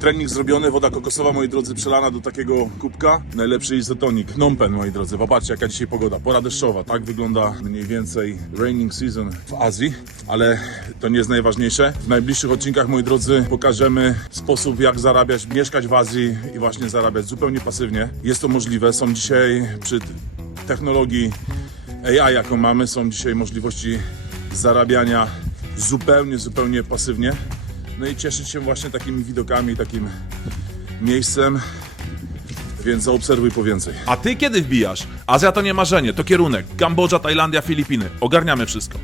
Trening zrobiony, woda kokosowa, moi drodzy, przelana do takiego kubka. Najlepszy izotonik. Phnom Penh, moi drodzy. Popatrzcie, jaka dzisiaj pogoda. Pora deszczowa. Tak wygląda mniej więcej raining season w Azji, ale to nie jest najważniejsze. W najbliższych odcinkach, moi drodzy, pokażemy sposób, jak zarabiać, mieszkać w Azji i właśnie zarabiać zupełnie pasywnie. Jest to możliwe. Są dzisiaj przy technologii AI, jaką mamy, są dzisiaj możliwości zarabiania zupełnie pasywnie. No i cieszyć się właśnie takimi widokami, takim miejscem, więc zaobserwuj po więcej. A ty kiedy wbijasz? Azja to nie marzenie, to kierunek. Kambodża, Tajlandia, Filipiny. Ogarniamy wszystko.